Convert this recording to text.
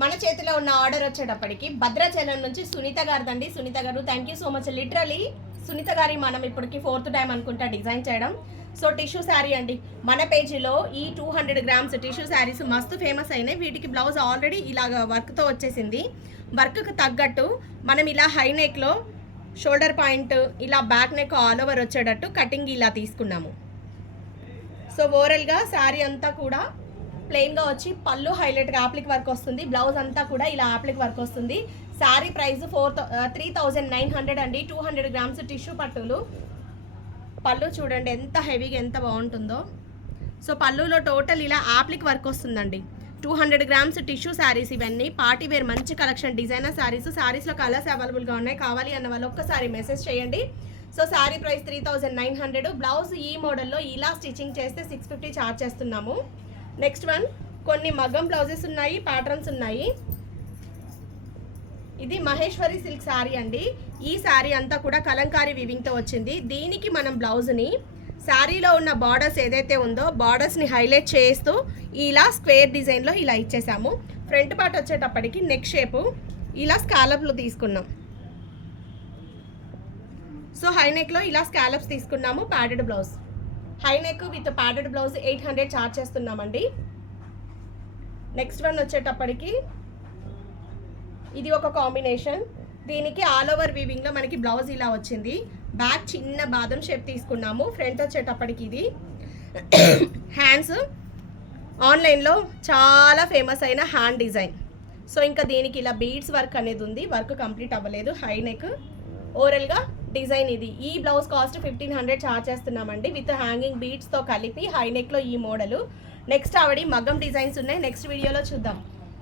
మన చేతిలో ఉన్న ఆర్డర్ వచ్చేటప్పటికి భద్రాచలం నుంచి సునీత గారిదండి. Sunitha garu thank you so much. Literally Sunitha గారి మనం ఇప్పటికి 4th టైం అనుకుంటా డిజైన్ చేయడం. సో టిష్యూ శారీ అండి, మన పేజీలో ఈ 200 గ్రామ్స్ టిష్యూ శారీస్ మస్తు ఫేమస్ అయినాయి. వీటికి బ్లౌజ్ ఆల్రెడీ ఇలాగ వర్క్తో వచ్చేసింది. వర్క్కి తగ్గట్టు మనం ఇలా హై నెక్లో షోల్డర్ పాయింట్, ఇలా బ్యాక్ నెక్ ఆల్ ఓవర్ వచ్చేటట్టు కటింగ్ ఇలా తీసుకున్నాము. సో ఓవరాల్గా శారీ అంతా కూడా ప్లెయిన్గా వచ్చి పళ్ళు హైలైట్గా యాప్లిక్ వర్క్ వస్తుంది. బ్లౌజ్ అంతా కూడా ఇలా యాప్లిక్ వర్క్ వస్తుంది. శారీ ప్రైస్ 3900 అండి. 200 గ్రామ్స్ టిష్యూ పట్టులు. పళ్ళు చూడండి ఎంత హెవీగా ఎంత బాగుంటుందో. సో పళ్ళులో టోటల్ ఇలా యాప్లిక్ వర్క్ వస్తుందండి. 200 గ్రామ్స్ టిష్యూ శారీస్ ఇవన్నీ. పార్టీ వేర్ మంచి కలెక్షన్, డిజైనర్ శారీస్. శారీస్లో కలర్స్ అవైలబుల్గా ఉన్నాయి. కావాలి అన్న వాళ్ళు ఒక్కసారి మెసేజ్ చేయండి. So sari price 3900. బ్లౌజ్ ఈ మోడల్లో ఇలా స్టిచ్చింగ్ చేస్తే 650 ఛార్జ్ చేస్తున్నాము. నెక్స్ట్ వన్, కొన్ని మగ్గం బ్లౌజెస్ ఉన్నాయి, ప్యాటర్న్స్ ఉన్నాయి. ఇది మహేశ్వరి సిల్క్ శారీ అండి. ఈ శారీ అంతా కూడా కలంకారీ వివింగ్తో వచ్చింది. దీనికి మనం బ్లౌజ్ని శారీలో ఉన్న బార్డర్స్ ఏదైతే ఉందో బార్డర్స్ని హైలైట్ చేస్తూ ఇలా స్క్వేర్ డిజైన్లో ఇలా ఇచ్చేసాము. ఫ్రంట్ పార్ట్ వచ్చేటప్పటికి నెక్ షేపు ఇలా స్కాలప్లు తీసుకున్నాం. సో హై నెక్లో ఇలా స్కాలప్స్ తీసుకున్నాము. Padded blouse, high neck with padded blouse 800 charge చేస్తున్నామండి. నెక్స్ట్ వన్ వచ్చేటప్పటికి ఇది ఒక కాంబినేషన్. దీనికి ఆల్ ఓవర్ వీవింగ్లో మనకి బ్లౌజ్ ఇలా వచ్చింది. బ్యాక్ చిన్న బాదం షేప్ తీసుకున్నాము. ఫ్రంట్ వచ్చేటప్పటికి ఇది హ్యాండ్స్ ఆన్లైన్లో చాలా ఫేమస్ అయిన హ్యాండ్ డిజైన్. సో ఇంకా దీనికి ఇలా బీడ్స్ వర్క్ అనేది ఉంది. వర్క్ కంప్లీట్ అవ్వలేదు. హై నెక్ ఓవరాల్గా డిజైన్ ఇది. ఈ బ్లౌజ్ కాస్ట్ 1500 ఛార్జ్ చేస్తున్నామండి విత్ హ్యాంగింగ్ బీడ్స్తో కలిపి హై నెక్లో ఈ మోడలు. నెక్స్ట్ ఆవిడ మగ్గం డిజైన్స్ ఉన్నాయి, నెక్స్ట్ వీడియోలో చూద్దాం.